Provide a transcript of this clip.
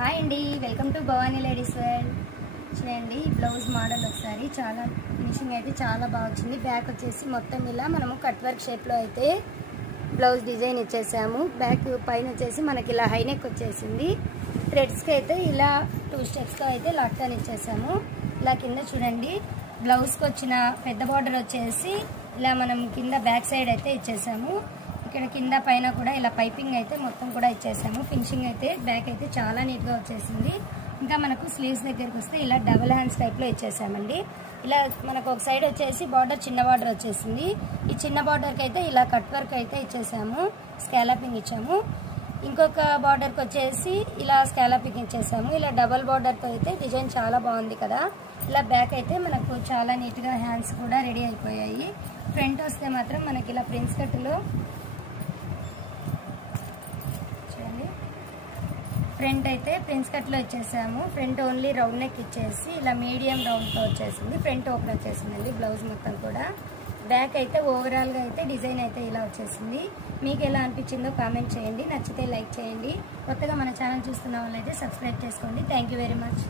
Hi అండి, welcome to Bhavani ladies wear. చూడండి blouse model ఒకసారి చాలా ఫినిషింగ్ అయితే చాలా బాగా వచ్చింది. బ్యాక్ వచ్చేసి మొత్తం ఇలా మనము కట్ వర్క్ షేప్లో అయితే బ్లౌజ్ డిజైన్ ఇచ్చేసాము. బ్యాక్ పైన వచ్చేసి మనకి ఇలా హై నెక్ వచ్చేసింది. థ్రెడ్స్కి అయితే ఇలా 2 స్టెప్స్తో అయితే లాక్టాన్ ఇచ్చేసాము. ఇలా కింద చూడండి బ్లౌజ్కి వచ్చిన పెద్ద బార్డర్ వచ్చేసి ఇలా మనం కింద బ్యాక్ సైడ్ అయితే ఇచ్చేసాము. ఇక్కడ కింద పైన కూడా ఇలా పైపింగ్ అయితే మొత్తం కూడా ఇచ్చేసాము. ఫినిషింగ్ అయితే బ్యాక్ అయితే చాలా నీట్గా వచ్చేసింది. ఇంకా మనకు స్లీవ్స్ దగ్గరికి వస్తే ఇలా డబుల్ హ్యాండ్స్ టైప్లో ఇచ్చేసామండి. ఇలా మనకు ఒక సైడ్ వచ్చేసి బార్డర్ చిన్న బార్డర్ వచ్చేసింది. ఈ చిన్న బార్డర్కి అయితే ఇలా కట్ వర్క్ అయితే ఇచ్చేసాము, స్కాలపింగ్ ఇచ్చాము. ఇంకొక బార్డర్కి వచ్చేసి ఇలా స్కాలపింగ్ ఇచ్చేసాము. ఇలా డబల్ బార్డర్తో అయితే డిజైన్ చాలా బాగుంది కదా. ఇలా బ్యాక్ అయితే మనకు చాలా నీట్గా హ్యాండ్స్ కూడా రెడీ అయిపోయాయి. ఫ్రంట్ వస్తే మాత్రం మనకి ఇలా ప్రిన్స్ కట్లో ఫ్రంట్ అయితే ప్రిన్స్ కట్లో ఇచ్చేసాము. ఫ్రంట్ ఓన్లీ రౌండ్ నెక్ ఇచ్చేసి ఇలా మీడియం రౌండ్తో వచ్చేసింది. ఫ్రంట్ ఓపెన్ వచ్చేసిందండి బ్లౌజ్ మొత్తం కూడా. బ్యాక్ అయితే ఓవరాల్గా అయితే డిజైన్ అయితే ఇలా వచ్చేసింది. మీకు ఎలా అనిపించిందో కామెంట్ చేయండి. నచ్చితే లైక్ చేయండి. కొత్తగా మన ఛానల్ చూస్తున్న వాళ్ళైతే సబ్స్క్రైబ్ చేసుకోండి. Thank you very much.